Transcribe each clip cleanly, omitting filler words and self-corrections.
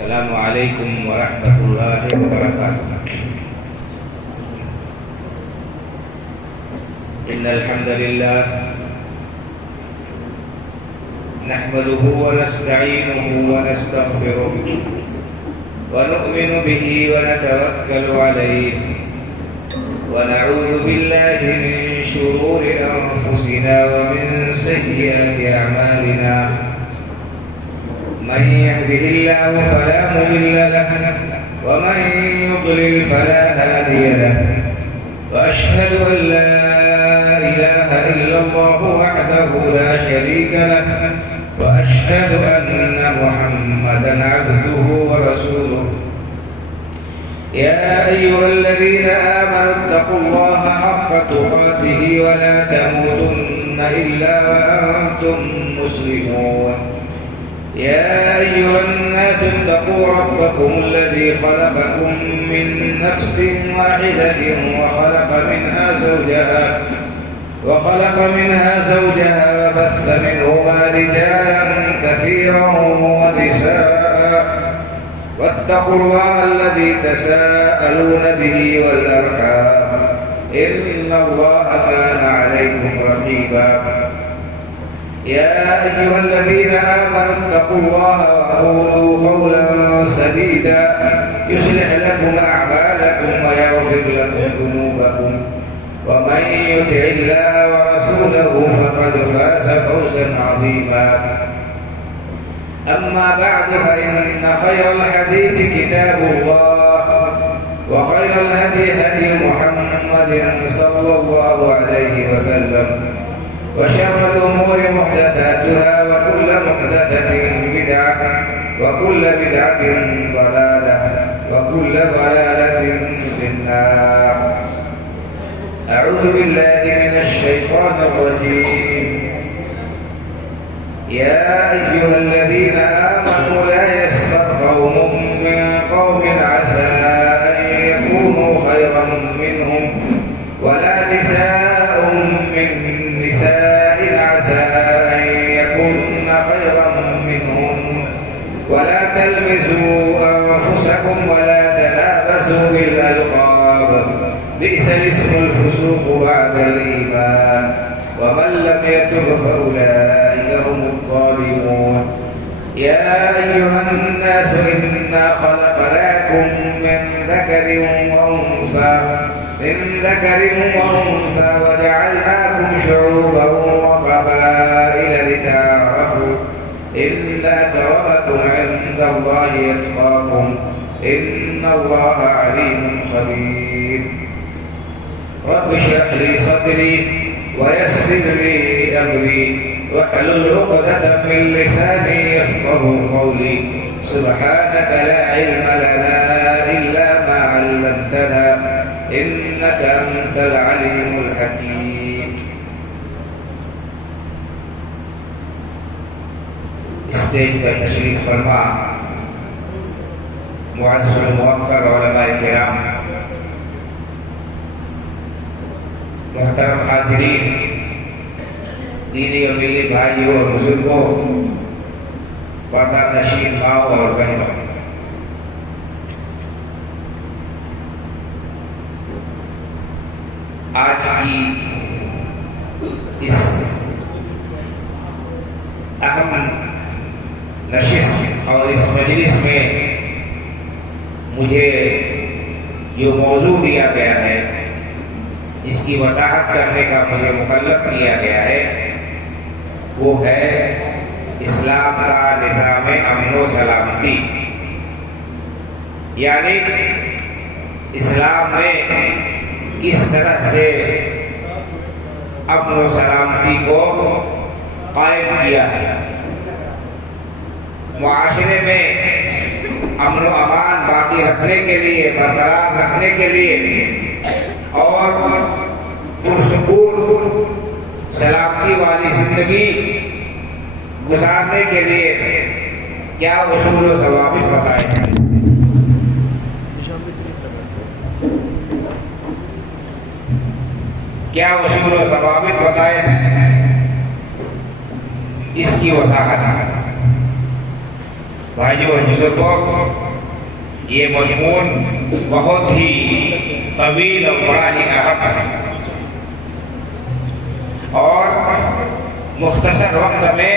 السلام عليكم ورحمة الله وبركاته. إن الحمد لله نحمده ونستعينه ونستغفره ونؤمن به ونتوكل عليه ونعوذ بالله من شرور أنفسنا ومن سيئات أعمالنا. من يهده الله فلا مضل له ومن يضلل فلا هادي له، وأشهد أن لا إله إلا الله وحده لا شريك له، وأشهد أن محمدا عبده ورسوله. يا أيها الذين آمنوا اتقوا الله حق تقاته ولا تموتن إلا وأنتم مسلمون. يا أيها الناس اتقوا ربكم الذي خلقكم من نفس واحدة وخلق منها زوجها وبث منهما رجالا كثيرا ونساء، واتقوا الله الذي تساءلون به والأرحام إن الله كان عليكم رقيبا. يا أيها الذين آمنوا اتقوا الله وقولوا قولا سديدا يصلح لكم أعمالكم ويغفر لكم ذنوبكم، ومن يطع الله ورسوله فقد فاز فوزا عظيما. أما بعد، فإن خير الحديث كتاب الله، وخير الهدي هدي محمد صلى الله عليه وسلم، وشر الأمور محدثاتها، وكل محدثة بدعة، وكل بدعة ضلالة، وكل ضلالة في النار. أعوذ بالله من الشيطان الرجيم. يا أيها الذين آمنوا لا يسخر قوم من قوم عسى أن يكونوا خيرا منهم، ولا نساء من نساء عسى أن يكون خيرا منهم، ولا تلمزوا أنفسكم ولا تنابزوا بالألقاب، بئس الاسم الفسوق بعد الإيمان، ومن لم يتب فأولئك هم الظالمون. يا أيها الناس إنا خلقناكم من ذكر وأنثى وجعلناكم شعوبا وقبائل لتعارفوا، إن أكرمكم عند الله يتقاكم، إن الله عليم خبير. رب اشرح لي صدري ويسر لي أمري واحلل عقدة من لساني يفقه قولي. سبحانك لا علم لنا إلا ما علمتنا إنك أنت العليم الحكيم. اسٹیج پر تشریف فرما معزز الموقر علماء کرام، محترم حاضرین، دینی اور ملی بھائیوں اور بزرگوں، پردہ نشین ماؤں اور بہنوں، آج کی اس اہم نشست اور اس مجلس میں مجھے جو موضوع دیا گیا ہے، جس کی وضاحت کرنے کا مجھے مکلف کیا گیا ہے، وہ ہے اسلام کا نظام امن و سلامتی. یعنی اسلام نے کس طرح سے امن و سلامتی کو قائم کیا ہے، معاشرے میں امن و امان باقی رکھنے کے لیے، برقرار رکھنے کے لیے اور پرسکون سلامتی والی زندگی گزارنے کے لیے کیا اصول و ضوابط بتائے ہیں. کیا اصول و ضوابط بتائے ہیں، اس کی وضاحت بھائیوں اور بزرگوں، یہ مضمون بہت ہی طویل اور بڑا ہی اہم ہے، اور مختصر وقت میں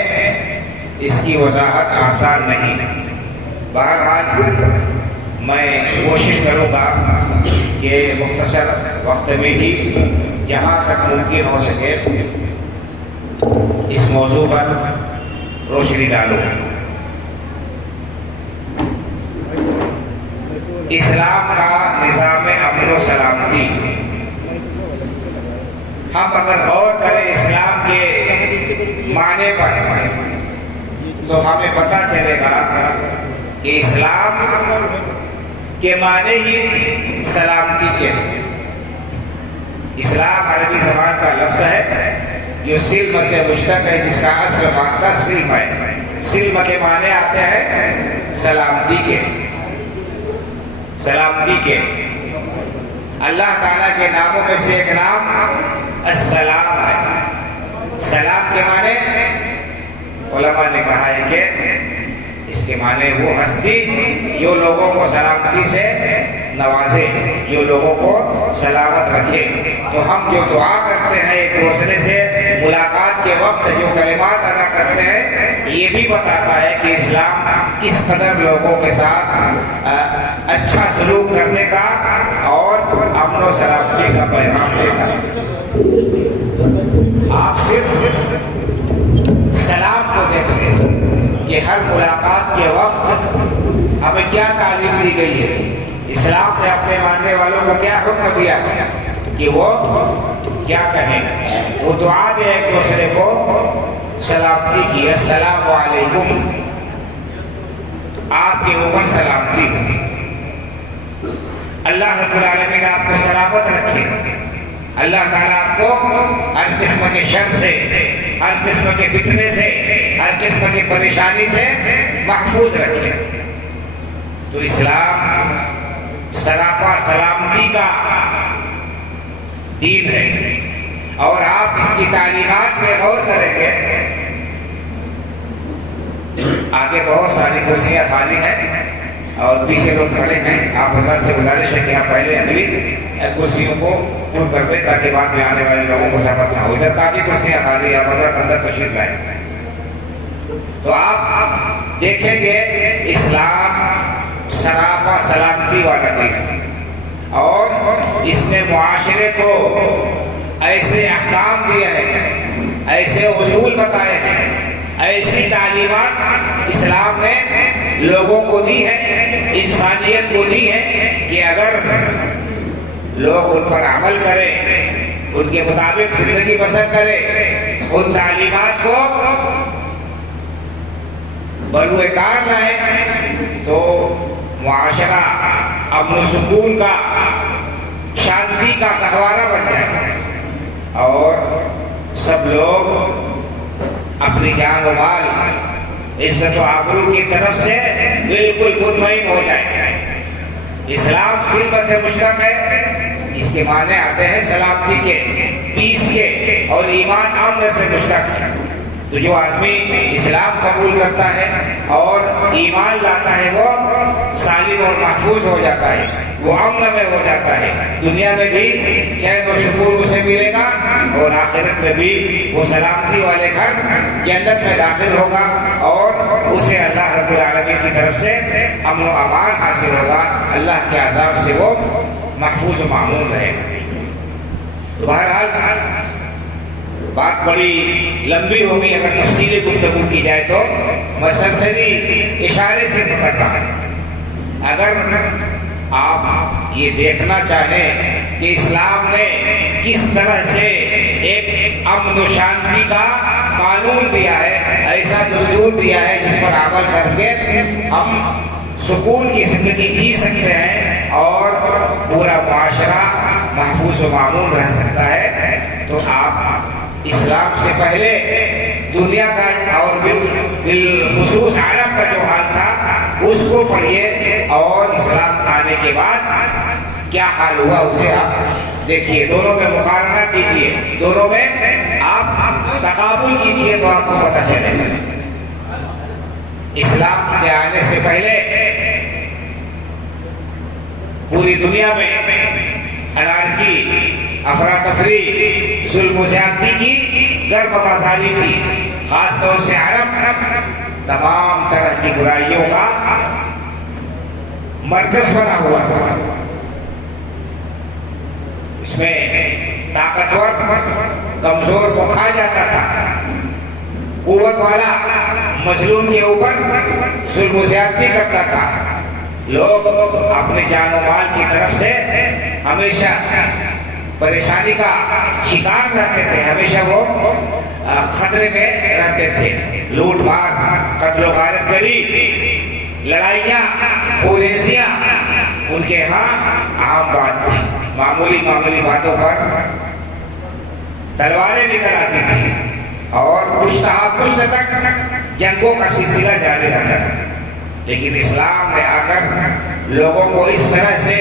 اس کی وضاحت آسان نہیں ہے۔ بہرحال میں کوشش کروں گا کہ مختصر وقت میں ہی جہاں تک ممکن ہو سکے اس موضوع پر روشنی ڈالوں۔ اسلام کا نظام امن و سلامتی، ہم اگر غور کریں اسلام کے معنی پر تو ہمیں پتہ چلے گا کہ اسلام کے معنی ہی سلامتی کے ہیں۔ اسلام عربی زبان کا لفظ ہے جو سلم سے مشتق ہے، جس کا اصل معنی سلم ہے۔ سلم کے معنی آتے ہیں سلامتی کے، سلامتی کے۔ اللہ تعالیٰ کے ناموں میں سے ایک نام السلام ہے۔ سلام کے معنی علماء نے کہا ہے کہ اس کے معنی وہ ہستی جو لوگوں کو سلامتی سے نوازے، جو لوگوں کو سلامت رکھے۔ تو ہم جو دعا کرتے ہیں ایک دوسرے سے ملاقات کے وقت، جو کلمات ادا کرتے ہیں، یہ بھی بتاتا ہے کہ اسلام کس قدر لوگوں کے ساتھ اچھا سلوک کرنے کا اور امن و سلامتی کا پیغام دیتا ہے۔ آپ صرف سلام کو دیکھ لیں کہ ہر ملاقات کے وقت ہمیں کیا تعلیم دی گئی ہے۔ اسلام نے اپنے ماننے والوں کو کیا حکم دیا کہ وہ کیا کہیں، وہ دعا دے ایک دوسرے کو سلامتی کی، السلام علیکم، آپ کے اوپر سلامتی ہو، اللہ رب العالمین آپ کو سلامت رکھے، اللہ تعالیٰ آپ کو ہر قسم کے شر سے، ہر قسم کے فتنے سے، ہر قسم کی پریشانی سے محفوظ رکھے۔ تو اسلام سراپا سلامتی کا دین ہے، اور آپ اس کی تعلیمات میں غور کریں گے۔ آگے بہت ساری کرسیاں خالی ہیں اور پیچھے لوگ کھڑے ہیں، آپ اللہ سے گزارش ہے کہ آپ پہلے اگلی کرسیوں کو پور کر دیں تاکہ بعد میں آنے والے لوگوں کو سبق نہ ہو۔ ادھر کافی کرسیاں خالی ہیں، آپ حضرت اندر تشریف لائیں۔ تو آپ دیکھیں گے اسلام سراپا سلامتی والا دین ہے، اور اس نے معاشرے کو ایسے احکام دیے ہیں، ایسے اصول بتائے ہیں، ایسی تعلیمات اسلام نے لوگوں کو دی ہے، انسانیت کو دی ہے کہ اگر لوگ ان پر عمل کریں، ان کے مطابق زندگی بسر کریں، ان تعلیمات کو بروئے کار لائیں، تو معاشرہ امن و سکون کا، شانتی کا گہوارہ بن جائے گا، اور سب لوگ اپنی جان و مال، عزت و آبرو کی طرف سے بالکل مطمئن ہو جائے۔ اسلام سلم سے مشتق ہے، اس کے معنی آتے ہیں سلامتی کے، پیس کے، اور ایمان امن سے مشتق ہے۔ تو جو آدمی اسلام قبول کرتا ہے اور ایمان لاتا ہے، وہ سالم اور محفوظ ہو جاتا ہے، وہ امن میں ہو جاتا ہے، دنیا میں بھی چین و سکون اسے ملے گا، اور آخرت میں بھی وہ سلامتی والے گھر جنت میں داخل ہوگا، اور اسے اللہ رب العالمین کی طرف سے امن و امان حاصل ہوگا، اللہ کے عذاب سے وہ محفوظ و معمون رہے گا۔ بہرحال بات بڑی لمبی ہوگی، اگر تفصیلی گفتگو کی جائے تو میں سرسری اشارے سے پکڑ رہا ہوں۔ اگر آپ یہ دیکھنا چاہیں کہ اسلام نے کس طرح سے ایک امن و شانتی کا قانون دیا ہے، ایسا دستور دیا ہے جس پر عمل کر کے ہم سکون کی زندگی جی سکتے ہیں اور پورا معاشرہ محفوظ و معمول رہ سکتا ہے، تو آپ اسلام سے پہلے دنیا کا اور بالخصوص عرب کا جو حال تھا اس کو پڑھیے، اور اسلام آنے کے بعد کیا حال ہوا اسے آپ دیکھیے، دونوں میں مقارنہ کیجیے، دونوں میں آپ تقابل کیجیے تو آپ کو پتہ چلے گا۔ اسلام کے آنے سے پہلے پوری دنیا میں انارکی، افراتفری، ظلم و زیادتی کی گرم بازاری تھی. خاص طور سے عرب تمام طرح کی برائیوں کا مرکز بنا ہوا تھا. اس میں طاقتور کمزور کو کھا جاتا تھا، قوت والا مظلوم کے اوپر ظلم و زیادتی کرتا تھا. لوگ اپنے جان و مال کی طرف سے ہمیشہ پریشانی کا شکار رہتے تھے، ہمیشہ وہ خطرے میں رہتے تھے. لوٹ مار، قتل و غارت گری، لڑائیاں، خوریزیاں ان کے ہاں عام بات تھی. معمولی باتوں پر تلواریں نکل آتی تھی اور پشت تک جنگوں کا سلسلہ جاری رہتا تھا. لیکن اسلام نے آ کر لوگوں کو اس طرح سے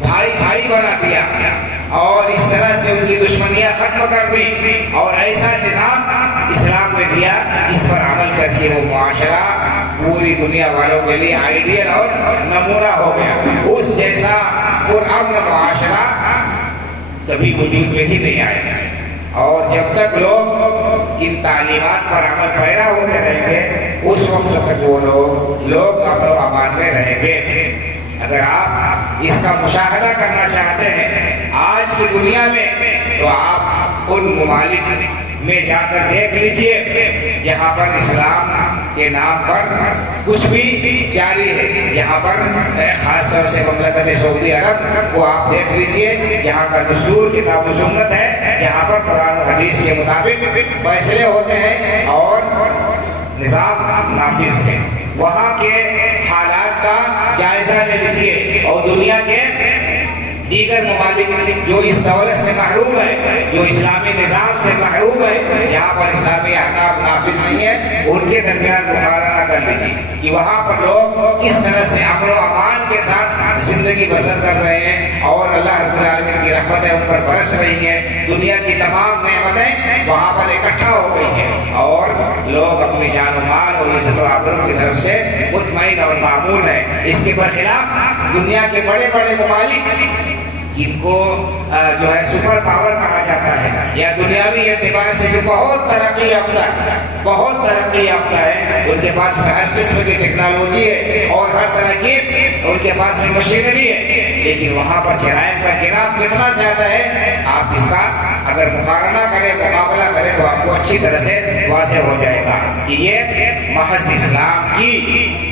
بھائی بنا دیا اور اس طرح سے ان کی دشمنیاں ختم کر دی اور ایسا نظام اسلام نے دیا جس پر عمل کر کے وہ معاشرہ پوری دنیا والوں کے لیے آئیڈیل اور نمونہ ہو گیا. اس جیسا پرامن معاشرہ کبھی وجود میں ہی نہیں آئے. اور جب تک لوگ ان تعلیمات پر عمل پیرا ہوتے رہیں گے اس وقت تک وہ لوگ امن و امان میں رہیں گے. اگر آپ اس کا مشاہدہ کرنا چاہتے ہیں آج کی دنیا میں تو آپ ان ممالک میں جا کر دیکھ لیجئے جہاں پر اسلام کے نام پر کچھ بھی جاری ہے. جہاں پر خاص طور سے مملکت سعودی عرب کو آپ دیکھ لیجئے جہاں کا دستور کتاب و سنت ہے، جہاں پر قرآن و حدیث کے مطابق فیصلے ہوتے ہیں اور نظام نافذ ہے. وہاں کے حالات کا جائزہ لے لیجئے اور دنیا کے دیگر ممالک جو اس دولت سے محروم ہے، جو اسلامی نظام سے محروم ہے، جہاں پر اسلامی احکام نافذ نہیں ہے، ان کے درمیان مقارنہ کر لیجیے کہ وہاں پر لوگ کس طرح سے امن و امان کے ساتھ زندگی بسر کر رہے ہیں اور اللہ رب العالمین کی رحمتیں ان پر برس رہی ہیں. دنیا کی تمام نعمتیں وہاں پر اکٹھا ہو گئی ہیں اور لوگ اپنی جان و مال اور عزت و آبرو کی طرف سے مطمئن اور معمول ہیں. اس کے برخلاف دنیا کے بڑے بڑے ممالک جن کو جو ہے سپر پاور کہا جاتا ہے یا دنیاوی اعتبار سے جو بہت ترقی یافتہ ہے، ان کے پاس میں ہر قسم کی ٹیکنالوجی ہے اور ہر طرح کی ان کے پاس میں مشینری ہے، لیکن وہاں پر جرائم کا گراف کتنا زیادہ ہے آپ اس کا اگر مقابلہ کریں تو آپ کو اچھی طرح سے واضح ہو جائے گا کہ یہ محض اسلام کی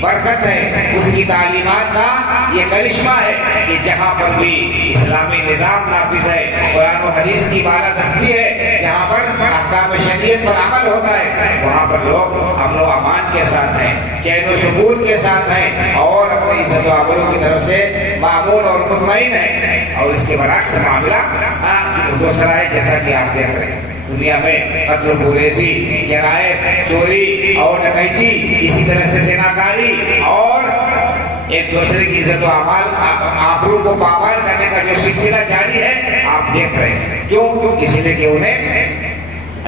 برکت ہے، اس کی تعلیمات کا یہ کرشمہ ہے کہ جہاں پر بھی اسلامی نظام نافذ ہے، قرآن و حدیث کی بالادستی ہے، جہاں پر احکام شریعت پر عمل ہوتا ہے، وہاں پر لوگ امن و امان کے ساتھ ہیں، چین و سکون کے ساتھ ہیں اور اپنی عزت و آبرو کی طرف سے معمول اور مطمئن ہیں. اور اس کے برعکس معاملہ دوسرا ہے جیسا کہ آپ دیکھ رہے ہیں دنیا میں قتل و خوریزی، جرائم، چوری اور ڈکیتی، اسی طرح سے زناکاری اور ایک دوسرے کی عزت و آبرو کو پامال کرنے کا جو سلسلہ جاری ہے آپ دیکھ رہے ہیں. کیوں؟ اس لیے کہ انہیں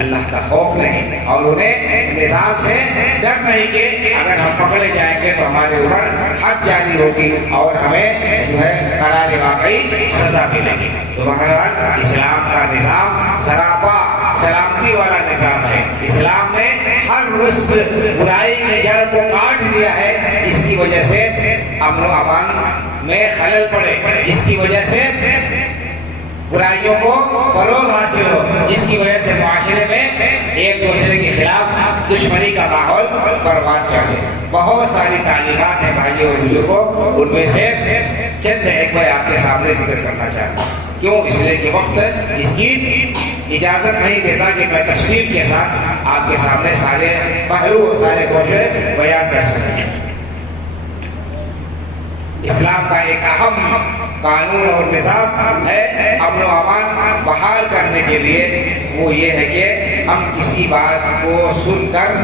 اللہ کا خوف نہیں اور انہیں نظام سے ڈر نہیں کہ اگر ہم پکڑے جائیں گے تو ہمارے اوپر حد جاری ہوگی اور ہمیں جو ہے قرار واقعی سزا ملے گی. تو بہرحال اسلام کا نظام سراپا سلامتی والا نظام ہے. اسلام نے ہر اس برائی کی جڑ کو کاٹ دیا ہے جس کی وجہ سے امن و امان میں خلل پڑے، جس کی وجہ سے برائیوں کو فروغ حاصل ہو، جس کی وجہ سے معاشرے میں ایک دوسرے کے خلاف دشمنی کا ماحول پروان چڑھے. بہت ساری تعلیمات ہیں بھائیوں اور بزرگوں، ان میں سے چند ایک میں آپ کے سامنے ذکر کرنا چاہتا ہوں. کیوں؟ اس لیے کہ وقت اس کی اجازت نہیں دیتا کہ میں تفصیل کے ساتھ آپ کے سامنے سارے پہلو اور سارے گوشے بیان کر سکیں. اسلام کا ایک اہم قانون اور نظام ہے امن و امان بحال کرنے کے لیے، وہ یہ ہے کہ ہم کسی بات کو سن کر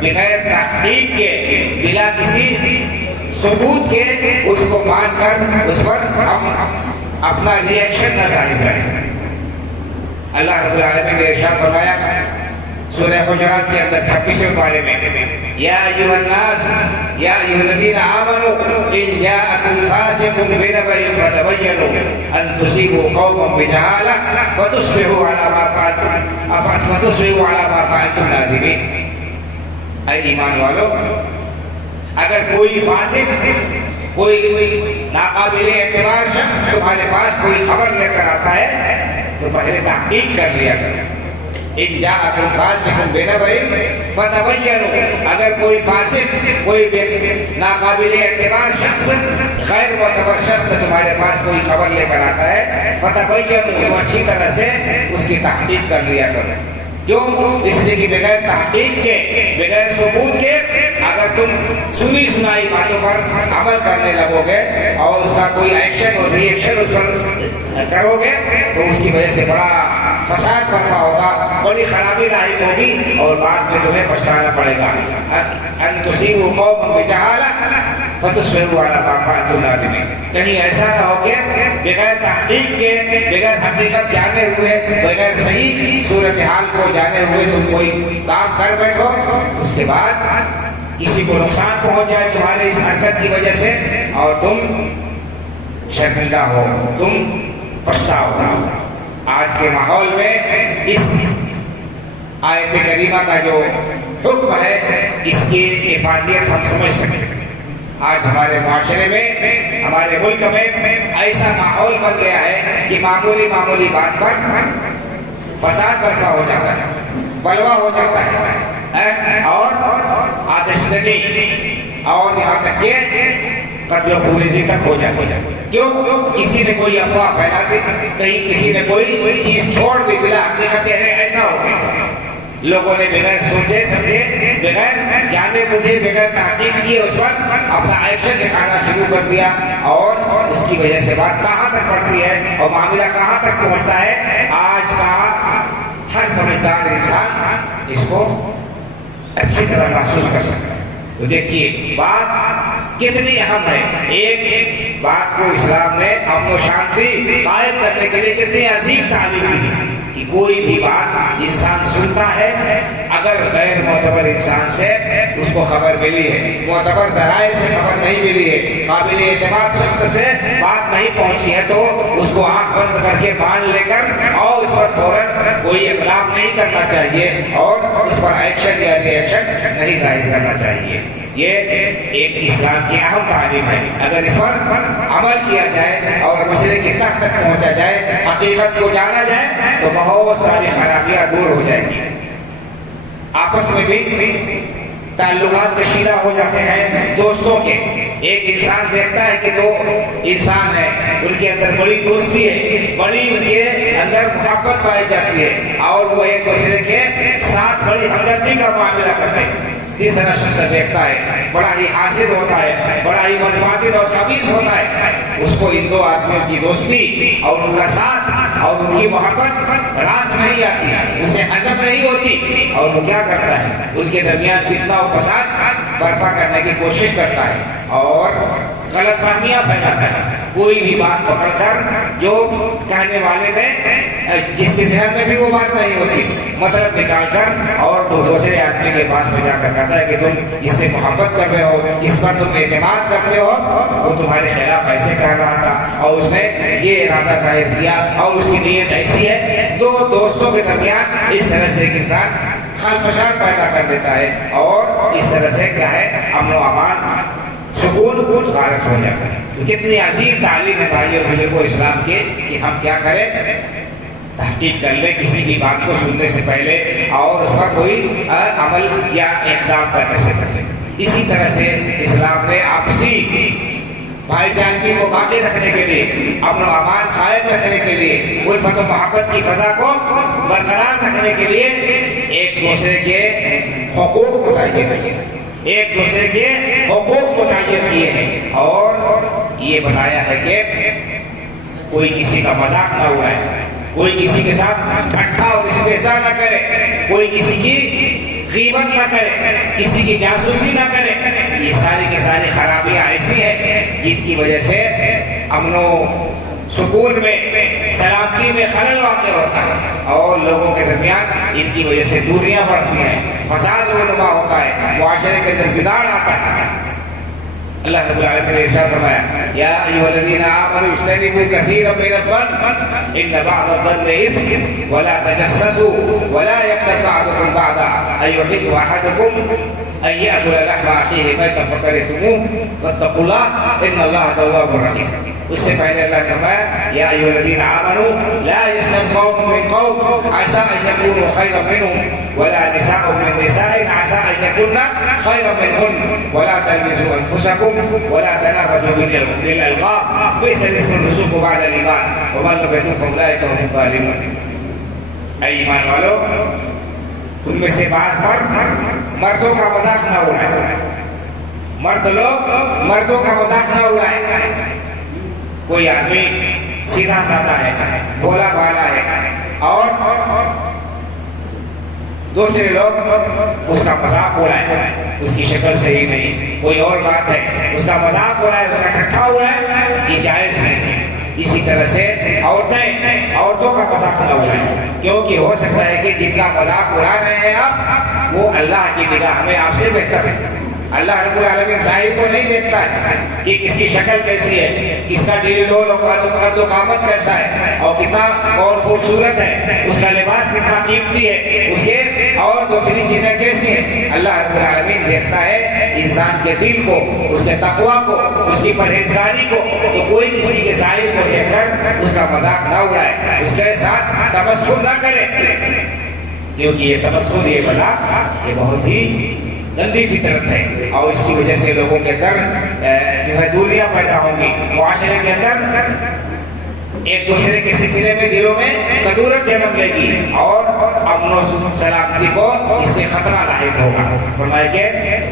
بغیر تحقیق کے، بلا کسی ثبوت کے اس کو مان کر اس پر ہم اپنا ری ایکشن نہ ظاہر کریں. اللہ رب العالمین نے ارشاد فرمایا سورہ حجرات کے اندر 26ویں پارے میں یا ایھا الناس یا ایھا الذین آمنوا ان جاءکم فاسق بنبأ فتبینوا ان تصیبوا قوما بجہالہ فتصبحوا علی ما فعلتم نادمین۔ اے ایمان والو، اگر کوئی فاسق، کوئی ناقابل اعتبار شخص تمہارے پاس کوئی خبر لے کر آتا ہے تو پہلے تحقیق کر لیا کرو۔ ان جاءکم فاسق بنبأ فتبینوا، اگر کوئی فاسق، کوئی ناقابل اعتبار شخص، غیر معتبر شخص تمہارے پاس کوئی خبر لے کر آتا ہے فتبینوا، تو اچھی طرح سے اس کی تحقیق کر لیا کرو۔ کیوں؟ اس لیے کہ بغیر تحقیق کے، بغیر ثبوت کے اگر تم سنی سنائی باتوں پر عمل کرنے لگو گے اور اس کا کوئی ایکشن اور ری ایکشن اس پر کرو گے تو اس کی وجہ سے بڑا فساد برپا ہوگا، بڑی خرابی لاحق ہوگی اور بعد میں تمہیں پچھتانا پڑے گا۔ ان تصیبوا قوما بجہالہ فتصبحوا علی ما فعلتم نادمین۔ کہیں ایسا نہ ہو کہ بغیر تحقیق کے، بغیر حقیقت جانے ہوئے، بغیر صحیح صورتحال کو جانے ہوئے تم کوئی کام کر بیٹھو، اس کے بعد کسی کو نقصان پہنچ جائے تمہارے اس حرکت کی وجہ سے اور تم شرمندہ ہو، تم پچھتاؤ۔ آج کے ماحول میں اس آیت کریمہ کا جو حکم ہے، اس کی افادیت ہم سمجھ سکیں۔ آج ہمارے معاشرے میں، ہمارے ملک میں ایسا ماحول بن گیا ہے کہ معمولی معمولی بات پر فساد برپا ہو جاتا ہے، بلوا ہو جاتا ہے اور آتش زنی اور یہاں تک کہ قتل و خونریزی تک ہو جاتی ہے۔ کیوں؟ کسی نے کوئی افواہ پھیلا دی، کہیں کسی نے کوئی چیز چھوڑ دی بلا حقیقت ہے، ایسا ہو گیا۔ لوگوں نے بغیر سوچے سمجھے، بغیر جانے بوجھے، بغیر تحقیق کیے اس پر اپنا ایکشن دکھانا شروع کر دیا اور اس کی وجہ سے بات کہاں تک بڑھتی ہے اور معاملہ کہاں تک پہنچتا ہے۔ آج کا ہر سمجھدار انسان اس کو اچھی طرح محسوس کر سکتا ہے۔ تو دیکھیے بات کتنی اہم ہے۔ ایک بات کو اسلام نے امن و شانتی قائم کرنے کے لیے کتنی عظیم تعلیم دی کہ کوئی بھی بات انسان سنتا ہے، اگر غیر معتبر انسان سے اس کو خبر ملی ہے، معتبر ذرائع سے خبر نہیں ملی ہے، قابل اعتماد شخص سے بات نہیں پہنچی ہے تو اس کو آنکھ بند کر کے باندھ لے کر اور اس پر فوراً کوئی اقدام نہیں کرنا چاہیے اور اس پر ایکشن یا ری ایکشن نہیں ظاہر کرنا چاہیے۔ یہ ایک اسلام کی اہم تعلیم ہے۔ اگر اس پر عمل کیا جائے اور مسئلے کی تہ تک پہنچا جائے، حقیقت کو جانا جائے تو بہت ساری خرابیاں دور ہو جائیں گی۔ آپس میں بھی تعلقات کشیدہ ہو جاتے ہیں دوستوں کے۔ ایک انسان دیکھتا ہے کہ دو انسان ہیں، ان کے اندر بڑی دوستی ہے، بڑی ان کے اندر محبت پائی جاتی ہے اور وہ ایک دوسرے کے ساتھ بڑی ہمدردی کا معاملہ کرتے ہیں۔ تیسرا شخص دیکھتا ہے بڑا ہی حاسد ہوتا ہے، بڑا ہی بدباطن اور خبیث ہوتا ہے، اس کو ان دو آدمیوں کی دوستی اور ان کا ساتھ اور ان کی محبت راس نہیں آتی، اسے ہضم نہیں ہوتی اور وہ کیا کرتا ہے؟ ان کے درمیان فتنہ و فساد برپا کرنے کی کوشش کرتا ہے اور غلط فہمیاں پھیلاتا ہے۔ کوئی بھی بات پکڑ کر جو کہنے والے نے جس کے ذہن میں بھی وہ بات نہیں ہوتی، مطلب نکال کر اور دوسرے آدمی کے پاس میں جا کر کہتا ہے کہ تم اس سے محبت کر رہے ہو، اس پر تم اعتماد کرتے ہو، وہ تمہارے خلاف ایسے کہہ رہا تھا اور اس نے یہ ارادہ ظاہر کیا اور اس کی نیت ایسی ہے۔ دو دوستوں کے درمیان اس طرح سے ایک انسان خلفشار پیدا کر دیتا ہے اور اس طرح سے کیا ہے، امن و امان، سکون غارت ہو جاتا ہے۔ کتنی عظیم تعلیم ہے بھائی اور بزرگوں اسلام کے کہ ہم کیا کریں، تحقیق کر لیں کسی بھی بات کو سننے سے پہلے اور اس پر کوئی عمل یا اقدام کرنے سے پہلے۔ اسی طرح سے اسلام نے آپسی بھائی چارگی کو باقی رکھنے کے لیے، امن و امان قائم رکھنے کے لیے، الفت و محبت کی فضا کو برقرار رکھنے کے لیے ایک دوسرے کے حقوق متعین کیے ہیں، ایک دوسرے کے حقوق متعین کیے ہیں اور یہ بتایا ہے کہ کوئی کسی کا مذاق نہ اڑائے، کوئی کسی کے ساتھ ٹھٹھا اور استہزاء نہ کرے، کوئی کسی کی غیبت نہ کرے، کسی کی جاسوسی نہ کرے۔ یہ ساری کی ساری خرابیاں ایسی ہیں جن کی وجہ سے امن و سکون میں، سلامتی میں خلل واقع ہوتا ہے، اور لوگوں کے درمیان ان کی وجہ سے دوریاں بڑھتی ہیں، فساد رونما ہوتا ہے، معاشرے کے اندر بگاڑ آتا ہے۔ اللہ رب العالمین نے ارشاد فرمایا یا ایھا الذین آمنوا اجتنبوا کثیرا من الظن ان بعض الظن اثم ولا تجسسوا ولا یغتب بعضکم بعضا ایحب احدکم ان یأکل لحم اخیہ میتا فکرہتموہ واتقوا اللہ ان اللہ تواب رحیم۔ اس سے پہلے اللہ نے فرمایا یا ایھا الذین آمنوا لا یسخر قوم من قوم عسى ان یکونوا خیرا منهم ولا نساء من نساء عسى ان یکن خیرا منهن ولا تلمزوا انفسکم ولا تنابزوا بالالقاب بئس الاسم الفسوق بعد الايمان ومن لم يتوب فاولئك هم الظالمون۔ اے ایمان والو، ان میں سے بعض مردوں کا مذاق نہ اڑائے، مرد لوگ مردوں کا مذاق نہ اڑائے۔ کوئی آدمی سیدھا سادہ ہے، بھولا بھالا ہے، اور دوسرے لوگ اس کا مذاق اڑائے، اس کی شکل صحیح نہیں، کوئی اور بات ہے، اس کا مذاق اڑائے، اس کا ٹھٹھا اڑائے، یہ جائز نہیں ہے۔ اسی طرح سے عورتوں کا مذاق نہ اڑائے، کیونکہ ہو سکتا ہے کہ جن کا مذاق اڑا رہے ہیں آپ، وہ اللہ کی نگاہ میں آپ سے بہتر ہے۔ اللہ رب العالمین ظاہر کو نہیں دیکھتا ہے کہ کس کی شکل کیسی ہے، کس کا ڈیل ڈول اور قد و قامت کیسا ہے، اور کتنا اور خوبصورت ہے، اس کا لباس کتنا قیمتی ہے، اس کے اور دوسری چیزیں کیسی ہیں۔ اللہ رب العالمین دیکھتا ہے انسان کے دل کو، اس کے تقویٰ کو، اس کی پرہیزگاری کو۔ تو کوئی کسی کے ظاہر کو دیکھ کر اس کا مذاق نہ اڑائے، اس کے ساتھ تمسخر نہ کرے، کیونکہ یہ تمسخر، یہ مذاق، یہ بہت ہی گندی فطرت ہے، اور اس کی وجہ سے لوگوں کے اندر جو ہے دوریاں پیدا ہوں گی، معاشرے کے اندر ایک دوسرے کے سلسلے میں دلوں میں کدورت جنم لے گی، اور امن و سلامتی کو اس سے خطرہ لاحق ہوگا۔ فرمائے کہ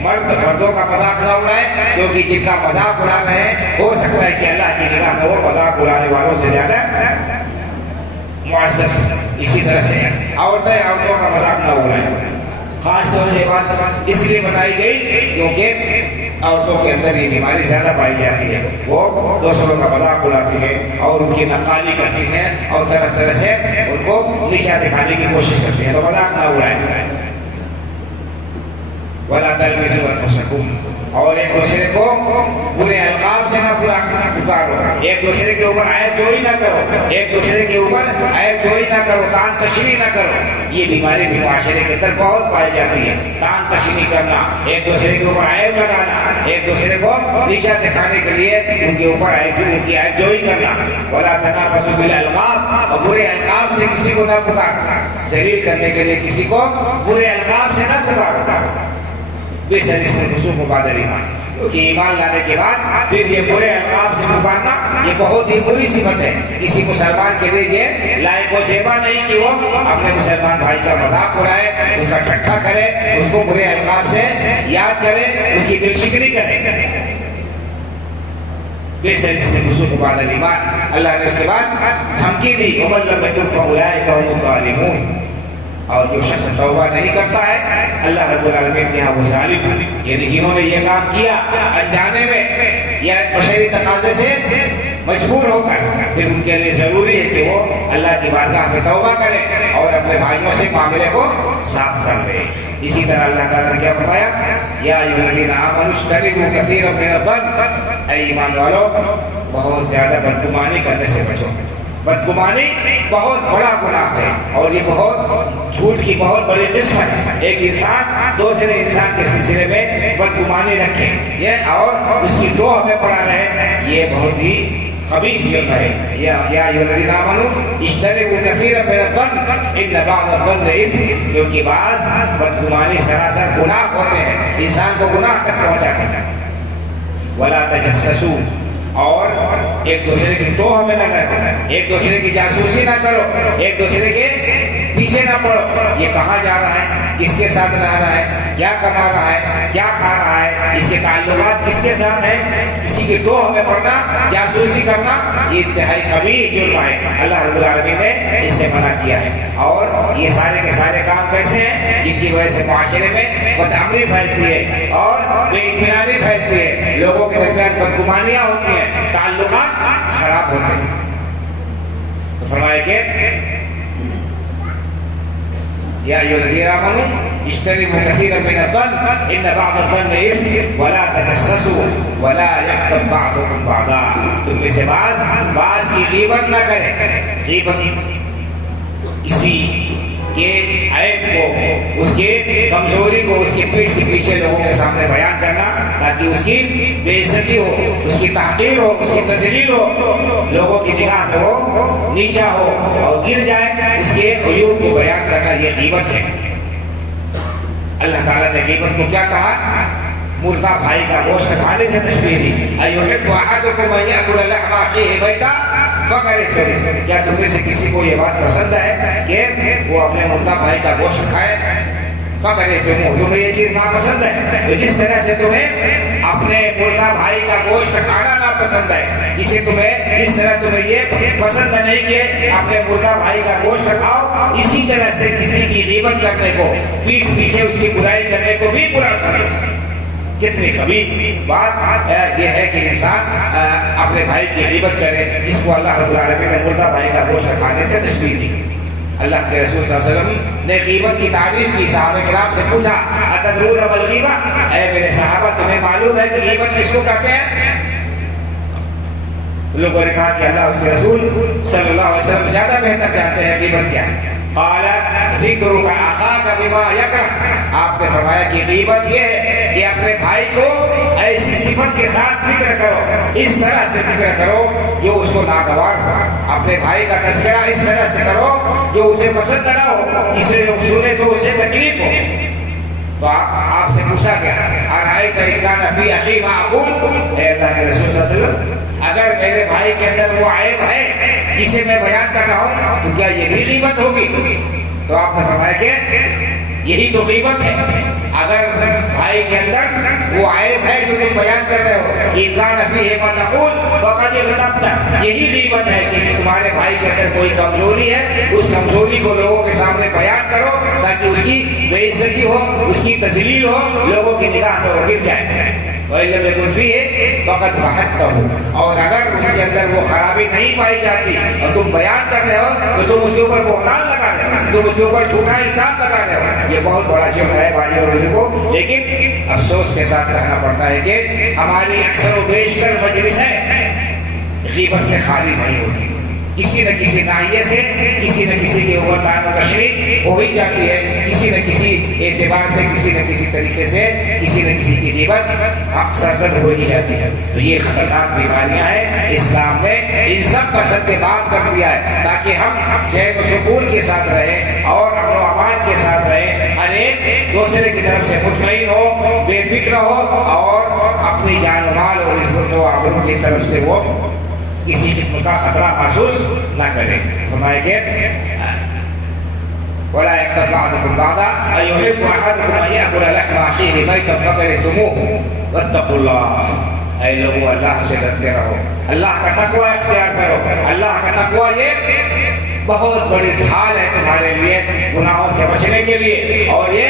مردوں کا مذاق نہ اڑائے، کیونکہ جن کا مذاق اڑا رہے ہیں ہو سکتا ہے کہ اللہ کی نگاہ میں وہ مذاق اڑانے والوں سے زیادہ معزز ہو۔ اسی طرح سے عورتوں کا مذاق نہ اڑائیں۔ خاص طور سے بات اس لیے بتائی گئی کیونکہ عورتوں کے اندر یہ بیماری زیادہ پائی جاتی ہے، وہ دوسروں کا مذاق اڑاتی ہے اور ان کی نقالی کرتی ہیں اور طرح طرح سے ان کو نیچا دکھانے کی کوشش کرتی ہیں، تو مذاق نہ اڑائیں۔ وَلَا تَلْمِزُوا أَنفُسَكُمْ، اور ایک دوسرے کو برے القاب سے نہ پکارو، ایک دوسرے کے اوپر عیب جوئی نہ کرو، ایک دوسرے کے اوپر عیب جوئی نہ کرو، تان تشریح نہ کرو۔ یہ بیماری بھی معاشرے کے اندر بہت پائی جاتی ہے، تان تشریح کرنا، ایک دوسرے کے اوپر عیب لگانا، ایک دوسرے کو نیچا دکھانے کے لیے ان کے اوپر ان کی عیب جوئی کرنا۔ وَلَا تَنَابَزُوا بِالْأَلْقَابِ، اور برے القاب سے کسی کو نہ پکارنا، ذلیل کرنے کے لیے کسی کو برے القاب سے نہ پکارنا۔ بئس الاسم الفسوق بعد الایمان، کیونکہ ایمان لانے کے بعد پھر یہ برے القاب سے پکارنا یہ بہت ہی بری صفت ہے۔ کسی مسلمان کے لیے یہ لائق و زیبا نہیں کہ وہ اپنے مسلمان بھائی کا مذاق اڑائے، اس کا ٹھٹھا کرے، اس کو برے القاب سے یاد کرے، اس کی دل شکنی کرے۔ بئس الاسم الفسوق بعد الایمان، اللہ نے اس کے بعد دھمکی دی وَمَن لَّمْ يَتُبْ فَأُولَٰئِكَ هُمُ الظَّالِمُونَ، اور جو شخص توبہ نہیں کرتا ہے اللہ رب العالمین کے یہاں وہ ظالم ہے، یعنی جنہوں نے یہ کام کیا انجانے میں یا بشری تقاضے سے مجبور ہو کر، پھر ان کے لیے ضروری ہے کہ وہ اللہ کی بارگاہ میں توبہ کرے اور اپنے بھائیوں سے معاملے کو صاف کر دے۔ اسی طرح اللہ تعالیٰ نے کیا فرمایا یا ایھا الذین آمنوا اجتنبوا کثیرا من الظن، اے ایمان والو بہت زیادہ بدگمانی کرنے سے بچو۔ بدگمانی بہت بڑا گناہ ہے، اور یہ بہت جھوٹ کی بہت بڑی قسم ہے۔ ایک انسان دوسرے انسان کے سلسلے میں بدگمانی رکھے یہ اور اس کی ٹوہ میں پڑا رہے، یہ بہت ہی قبیح جرم ہے۔ یا ایھا الذین آمنوا اجتنبوا کثیرا من الظن ان بعض الظن اثم، کیونکہ بعض بدگمانی سراسر گناہ ہوتے ہیں، انسان کو گناہ تک پہنچاتے ہیں۔ ولا تجسسوا، اور ایک دوسرے کی ٹوہ میں نہ رہو، ایک دوسرے کی جاسوسی نہ کرو، ایک دوسرے کے پیچھے نہ پڑو۔ یہ کہاں جا رہا ہے، کس کے ساتھ رہ رہا ہے، کیا کما رہا ہے، کیا کھا رہا ہے، اس کے تعلقات کس کے ساتھ ہیں، کسی کی ٹوہ میں پڑنا، جاسوسی کرنا یہ انتہائی قبیح جرم ہے۔ اللہ رب العالمین نے اس سے منع کیا ہے، اور یہ سارے کے سارے کام کیسے ہیں جن کی وجہ سے معاشرے میں بدامنی پھیلتی ہے اور بے اطمینانی پھیلتی ہے، لوگوں کے درمیان بدگمانیاں ہوتی ہیں، تعلقات خراب ہوتے ہیں۔ فرمایا کہ یا ایھا الذین آمنوا اجتنبوا کثیرا من الظن ان بعض الظن اثم ولا تجسسوا ولا یغتب بعضکم بعضا، تم میں سے بعض کی غیبت نہ کریں۔ غیبت کسی کے عیب کو، اس کے کمزوری کو اس کی پیٹھ کے پیچھے لوگوں کے سامنے بیان کرنا تاکہ اس کی بے عزتی ہو، اس کی تحقیر ہو، اس کی تذلیل ہو، لوگوں کی نگاہ میں وہ نیچا ہو اور گر جائے، اس کے عیوب کو بیان کرنا یہ غیبت ہے۔ اللہ تعالیٰ نے غیبت کو کیا کہا؟ مردہ بھائی کا گوشت کھانے سے تشبیہ دی۔ ایحب احدکم ان یاکل لحم اخیہ میتا فکرہتم، کیا تم میں سے کسی کو یہ بات پسند ہے کہ وہ اپنے مردہ بھائی کا گوشت کھائے؟ فکرہتم، تمہیں یہ چیز ناپسند ہے۔ تو جس طرح سے تمہیں اپنے مردہ بھائی کا گوشت کھانا ناپسند ہے، جس طرح تمہیں یہ پسند نہیں کہ اپنے مردہ بھائی کا گوشت کھاؤ، اسی طرح سے کسی کی غیبت کرنے کو، پیٹھ پیچھے اس کی برائی کرنے کو بھی برا سمجھو۔ کتنی کبھی بات یہ ہے کہ انسان اپنے بھائی کی غیبت کرے، جس کو اللہ رب العالمین نے مردہ بھائی کا گوشت کھانے سے تشبیہ دی۔ اللہ کے رسول صلی اللہ علیہ وسلم نے غیبت کی تعریف کی، صحابہ کرام سے پوچھا اتدرون ما الغیبہ، اے میرے صحابہ تمہیں معلوم ہے کہ غیبت کس کو کہتے ہیں؟ لوگوں نے کہا کہ اللہ اس کے رسول صلی اللہ علیہ وسلم زیادہ بہتر جانتے ہیں غیبت کیا ہے۔ قال ذکرک اخاک بما یکرہ، آپ نے فرمایا کہ غیبت یہ ہے کہ اپنے بھائی کو ایسی صفت کے ساتھ ذکر کرو، اس طرح سے ذکر کرو جو اس کو ناگوار ہو، اپنے بھائی کا تذکرہ اس طرح سے کرو جو اسے پسند نہ ہو، اسے جو سنے تو اسے تکلیف ہو۔ تو آپ سے پوچھا گیا ارأیت ان کان فی اخی ما اقول، اے اللہ کے رسول صلی اللہ علیہ وسلم اگر میرے بھائی کے اندر وہ عیب ہے جسے میں بیان کر رہا ہوں تو کیا یہ بھی غیبت ہوگی؟ تو آپ نے فرمایا کہ یہی تو غیبت ہے۔ اگر بھائی کے اندر وہ عیب ہے جو تم بیان کر رہے ہو، ان کان فیہ ما تقول فقد اغتبت، یہی غیبت ہے کہ تمہارے بھائی کے اندر کوئی کمزوری ہے، اس کمزوری کو لوگوں کے سامنے بیان کرو تاکہ اس کی بے عزتی ہو، اس کی تذلیل ہو، لوگوں کی نگاہ میں وہ گر جائے۔ وَإِن لَّمْ يَكُن فِيهِ فَقَدْ وَحَدتَّهُ، اور اگر اس کے اندر وہ خرابی نہیں پائی جاتی اور تم بیان کر رہے ہو تو تم اس کے اوپر بہتان لگا رہے ہو، تم اس کے اوپر جھوٹا الزام لگا رہے ہو۔ یہ بہت بڑا جرم ہے بھائی اور بزرگوں، لیکن افسوس کے ساتھ کہنا پڑتا ہے کہ ہماری اکثر و بیشتر مجلسیں غیبت سے خالی نہیں ہوتی، کسی نہ کسی ناحیے سے کسی نہ کسی کے اوپر تعین و تشریح ہو ہی جاتی ہے، کسی نہ کسی اعتبار سے کسی نہ کسی طریقے سے کسی نہ کسی کی غیبت اکثر زد ہو ہی جاتی ہے۔ تو یہ خطرناک بیماریاں ہیں، اسلام نے ان سب کا سد باب کر دیا ہے تاکہ ہم چین و سکون کے ساتھ رہیں اور امن و امان کے ساتھ رہیں، ہر ایک دوسرے کی طرف سے مطمئن ہو، بے فکر ہو اور اپنی جان و مال اور عزت و آبرو کی طرف سے وہ کسی قسم کا خطرہ محسوس نہ کرے۔ فرمائے کہ وَلَا يَغْتَبْ بَعْضُكُمْ بَعْضًا أَيُحِبُّ أَحَدُكُمْ أَن يَأْكُلَ لَحْمَ أَخِيهِ مَيْتًا فَكَرِهْتُمُوهُ وَاتَّقُوا اللَّهَ، اے لوگو اللہ سے ڈرتے رہو، اللہ کا تقوی اختیار کرو۔ اللہ کا تقوی یہ بہت بڑی ڈھال ہے تمہارے لیے گناہوں سے بچنے کے لیے، اور یہ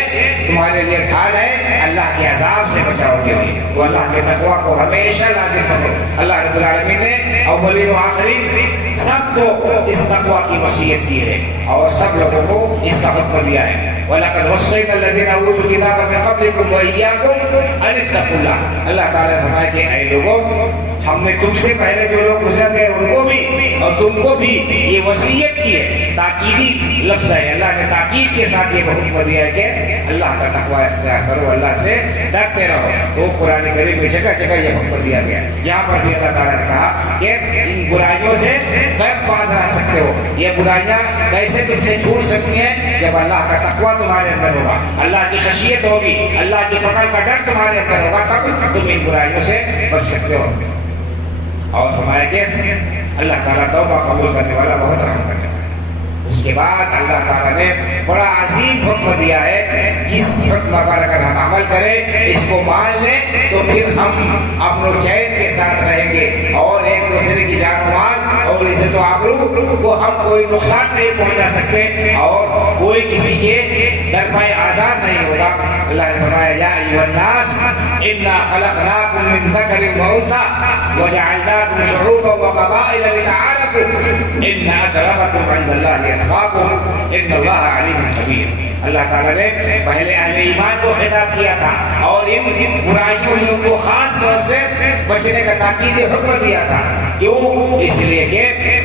تمہارے لیے ڈھال ہے اللہ کے عذاب سے بچاؤ کے لیے۔ وہ اللہ کے تقوی کو ہمیشہ لازم کرو۔ اللہ رب العالمین نے اولین و آخرین سب کو اس تقوی کی وصیت کی ہے اور سب لوگوں کو اس کا حکم دیا ہے۔ وَلَقَدْ وَصَّيْنَا الَّذِينَ أُوتُوا الْكِتَابَ مِن قَبْلِكُمْ وَإِيَّاكُمْ أَنِ اتَّقُوا اللَّهَ، اللہ تعالیٰ نے فرمایا کہ اے لوگوں ہم نے تم سے پہلے جو لوگ گزر گئے ان کو بھی اور تم کو بھی یہ وصیت کی ہے، تاکیدی لفظ ہے، اللہ نے تاکید کے ساتھ یہ حکم دیا ہے کہ اللہ کا تقوی اختیار کرو، اللہ سے ڈرتے رہو۔ تو قرآن کریم میں جگہ جگہ یہ حکم دیا گیا، یہاں پر بھی اللہ تعالیٰ نے کہا کہ ان برائیوں سے کب باز رہ سکتے ہو، یہ برائیاں کیسے تم سے چھوٹ سکتی ہیں؟ جب اللہ کا تقوی تمہارے اندر ہوگا، اللہ کی خشیت ہوگی، اللہ کی پکڑ کا ڈر تمہارے اندر ہوگا، تب تم ان برائیوں سے بچ سکتے ہو۔ اور فرمایا کہ اللہ تعالیٰ توبہ قبول کرنے والا بہت رحم کرنے والا ہے۔ اس کے بعد اللہ تعالیٰ نے بڑا عظیم حکم دیا ہے، جس حکم پر اگر ہم عمل کریں، اس کو مان لیں، تو پھر ہم امن و چین کے ساتھ رہیں گے اور ایک دوسرے کی جان و مال اور عزت و آبرو کو ہم کوئی نقصان نہیں پہنچا سکتے اور کوئی کسی کے درپائے آزاد نہیں ہوگا۔ اللہ نے فرمایا یا ایھا الناس انا خلقناکم من ذکر و انثی وجعلناکم شعوبا وقبائل لتعارفوا ان اکرمکم عند اللہ اتقاکم ان اللہ علیم خبیر۔ اللہ تعالیٰ نے پہلے اہل ایمان کو خطاب کیا تھا اور ان برائیوں سے ان کو خاص طور سے بچنے کا تاکید حکم دیا تھا۔ کیوں؟ اس لیے کہ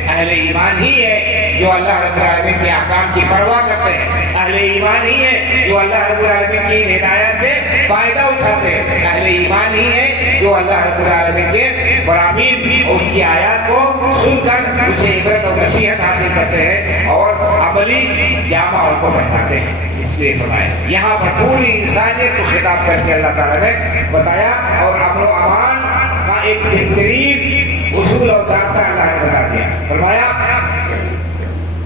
اہل ایمان ہی ہے جو اللہ رب العالمین کے احکام کی پرواہ کرتے ہیں، اہل ایمان ہی ہے جو اللہ رب العالمین کی ہدایت سے فائدہ اٹھاتے ہیں، اہل ایمان ہی ہے جو اللہ رب العالمین کے فرامین اور اس کی آیات کو سن کر اسے عبرت اور نصیحت حاصل کرتے ہیں اور عملی جامہ ان کو پہناتے ہیں۔ اس لیے فرمایا یہاں پر پوری انسانیت کو خطاب کر کے اللہ تعالیٰ نے بتایا اور امن و امان کا ایک بہترین اصول اور ضابطہ اللہ نے بتا دیا۔ فرمایا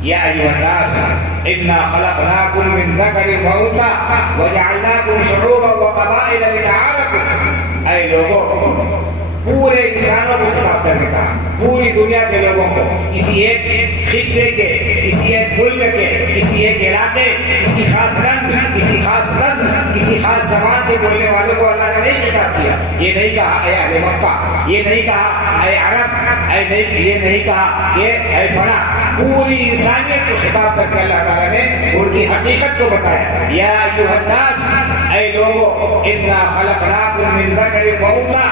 یا ایھا الناس انا خلقناکم من ذکر و انثی وجعلناکم شعوبا وقبائل لتعارفوا۔ اے لوگوں، پورے انسانوں کو خطاب کرنے کا، پوری دنیا کے لوگوں کو، کسی ایک خطے کے، کسی ایک ملک کے، کسی ایک علاقے، کسی خاص رنگ، کسی خاص نسل، کسی خاص زبان کے بولنے والوں کو اللہ نے نہیں خطاب کیا۔ یہ نہیں کہا اے اہل مکہ، یہ نہیں کہا اے عرب، یہ نہیں کہا کہ اے فلاں، پوری انسانیت کو خطاب کر کے اللہ تعالیٰ نے ان کی حقیقت کو بتایا۔ یا ایھا الناس، اے لوگوں، انا خلقناکم من ذکر و انثی،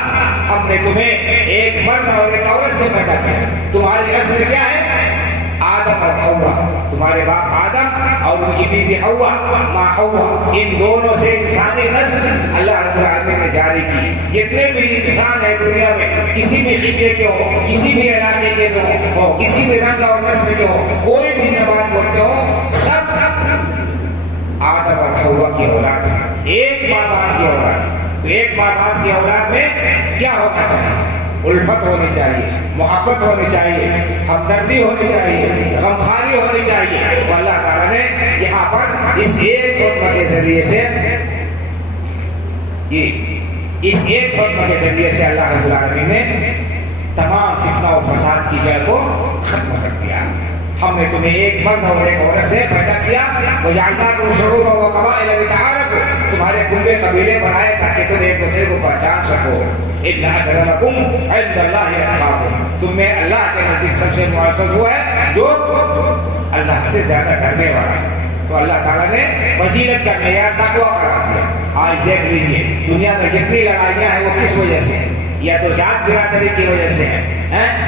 ہم نے تمہیں ایک مرد اور ایک عورت سے پیدا کیا۔ تمہاری اصل کیا ہے؟ آدم اور حوا، تمہارے باپ آدم اور ان کی بیوی حوا، ماں حوا، ان دونوں سے انسانی نسل اللہ رب العالمین نے جاری کی۔ جتنے بھی انسان ہیں دنیا میں، کسی بھی خطے کے ہو، کسی بھی علاقے کے ہو، کسی بھی رنگ اور نسل کے ہو، کوئی بھی زبان بولتے ہو، سب آدم اور حوا کی اولاد ہے، ایک ماں باپ کی اولاد ہے۔ ایک ماں باپ کی اولاد میں کیا ہونا چاہیے؟ الفت ہونی چاہیے، محبت ہونی چاہیے، ہمدردی ہونی چاہیے، غمخواری ہونی چاہیے۔ تو اللہ تعالیٰ نے یہاں پر اس ایک خطبہ کے ذریعے سے اللہ رب العالمین نے تمام فتنہ و فساد کی جڑ کو ختم کر دیا۔ ہم نے تمہیں ایک مرد اور ایک عورت سے پیدا کیا، وجعلناکم شعوبا وقبائل لتعارفوا، تمہارے کنبے قبیلے بنائے تاکہ تم ایک دوسرے کو پہچان سکو۔ ان اکرمکم عند اللہ اتقاکم، تم میں اللہ کے نزدیک سب سے معزز وہ ہے جو اللہ سے زیادہ ڈرنے والا ہے۔ تو اللہ تعالیٰ نے فضیلت کا معیار تقویٰ قرار دیا۔ آج دیکھ لیجیے دنیا میں جتنی لڑائیاں ہیں وہ کس وجہ سے ہیں؟ یا تو ذات برادری کی وجہ سے ہے،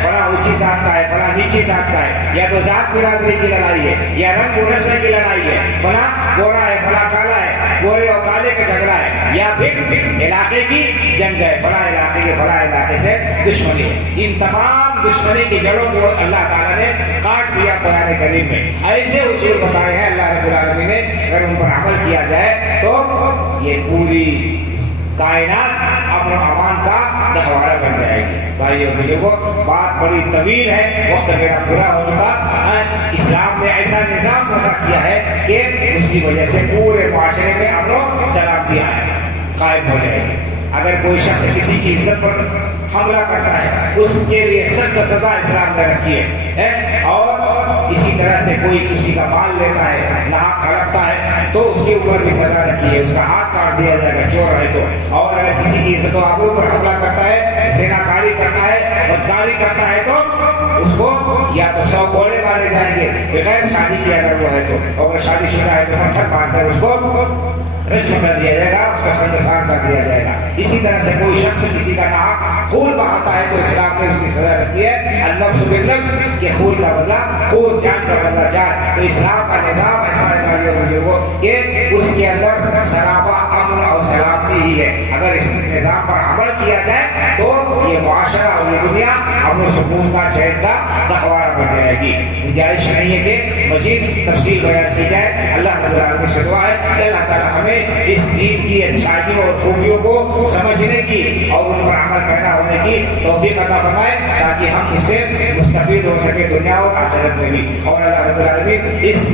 فلاں اونچی ذات کا ہے، فلاں نیچی ذات کا ہے، یا تو ذات برادری کی لڑائی ہے، یا رنگ و نسل کی لڑائی ہے، فلاں گورا ہے، فلاں کالا ہے، گورے اور کالے کا جھگڑا ہے، یا پھر علاقے کی جنگ ہے، فلاں علاقے کے فلاں علاقے سے دشمنی ہے۔ ان تمام دشمنی کی جڑوں کو اللہ تعالیٰ نے کاٹ دیا قرآن کریم میں۔ ایسے اصول بتائے ہیں اللہ رب العالمین نے، اگر ان پر عمل کیا جائے تو یہ پوری کائنات امن و امان کا گہوارہ بن جائے گی۔ بھائی اور بزرگوں، بات بڑی طویل ہے، وقت میرا پورا ہو چکا۔ اسلام نے ایسا نظام وضع کیا ہے کہ اس کی وجہ سے پورے معاشرے میں امن و سلامتی قائم ہو جائے گی۔ اگر کوئی شخص کسی کی عزت پر حملہ کرتا ہے، اس کے لیے سخت سزا اسلام نے رکھی ہے، اور اسی طرح سے کوئی کسی کا مال لیتا ہے، ناحق ہڑپتا ہے، تو اس کے اوپر بھی سزا رکھی ہے، اس کا ہاتھ کاٹ دیا جائے گا چور ہے تو۔ اور اگر کسی کی عزت و آبرو پر حملہ کرتا ہے، زناکاری کرتا ہے، بدکاری کرتا ہے، تو اس کو یا تو 100 گوڑے مارے جائیں گے بغیر شادی کے، اگر وہ ہے تو، اگر شادی شدہ ہے تو پتھر مار کر اس کو رجم کر دیا جائے گا، اس کا سنگسار کر دیا جائے گا۔ اسی طرح سے کوئی شخص کسی کا ناحق خون بہاتا ہے تو اسلام نے اس کی سزا رکھی ہے النفس بالنفس، کہ خون کا بدلہ خون، جان کا بدلہ جان۔ تو اسلام کا نظام ایسا ہے بھائی اور بزرگوں کہ اس کے اندر سراپا امن اور سلامتی ہی ہے۔ اگر اس نظام پر عمل کیا جائے تو یہ معاشرہ اور یہ دنیا امن و سکون کا، چین کا گہوارہ بن جائے گی۔ گنجائش نہیں ہے کہ مزید تفصیل بیان کی جائے۔ اللہ رب العالمین سے دعا ہے کہ اللہ تعالیٰ ہمیں اس دین کی اچھائیوں اور خوبیوں کو سمجھنے کی اور ان پر عمل پیدا ہونے کی توفیق عطا فرمائے، تاکہ ہم اس سے مستفید ہو سکے دنیا اور آخرت میں بھی۔ اور اللہ رب العالمین اس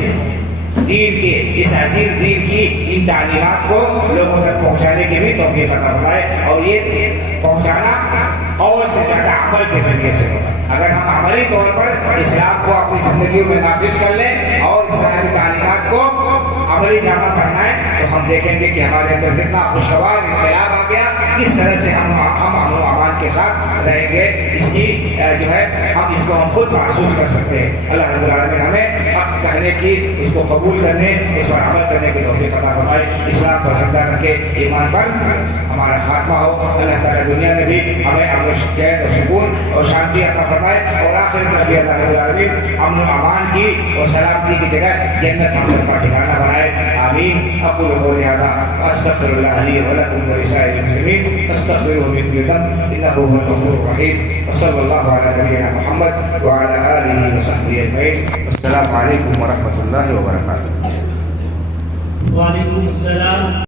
دین کے، اس عظیم دین کی ان تعلیمات کو لوگوں تک پہنچانے کی بھی توفیق عطا فرمائے، اور یہ پہنچانا قول سے زیادہ عمل کے ذریعے سے ہوگا. اگر ہم عملی طور پر اسلام کو اپنی زندگیوں میں نافذ کر لیں اور اسلامی تعلیمات کو عملی جامہ پہنائیں تو ہم دیکھیں گے کہ ہمارے اندر کتنا خوشگوار انقلاب آ گیا. کس طرح سے ہم امن و امان کے ساتھ رہیں گے اس کی جو ہے اس کو ہم خود محسوس کر سکتے ہیں. اللہ رب العالمین ہمیں حق کہنے کی، اس کو قبول کرنے، اس پر عمل کرنے کی توفیق عطا فرمائے. اسلام پر زندہ رکھے، ایمان پر ہمارا خاتمہ ہو. اللہ تعالیٰ دنیا میں بھی ہمیں امن و چین اور سکون اور شانتی عطا فرمائے، اور آخرت میں بھی اللہ رب العالمین امن و امان کی اور سلامتی کی جگہ جنت ہم سب کا ٹھکانہ بنائے. آمین. اقول قولی ھذا واستغفر اللہ لی ولکم ولسائر المسلمین فاستغفروہ من کل ذنب انہ هو الغفور الرحیم. وصلی اللہ علی نبینا محمد وعلی آلہ وصحبہ اجمعین. السلام علیکم ورحمۃ اللہ وبرکاتہ. وعلیکم السلام.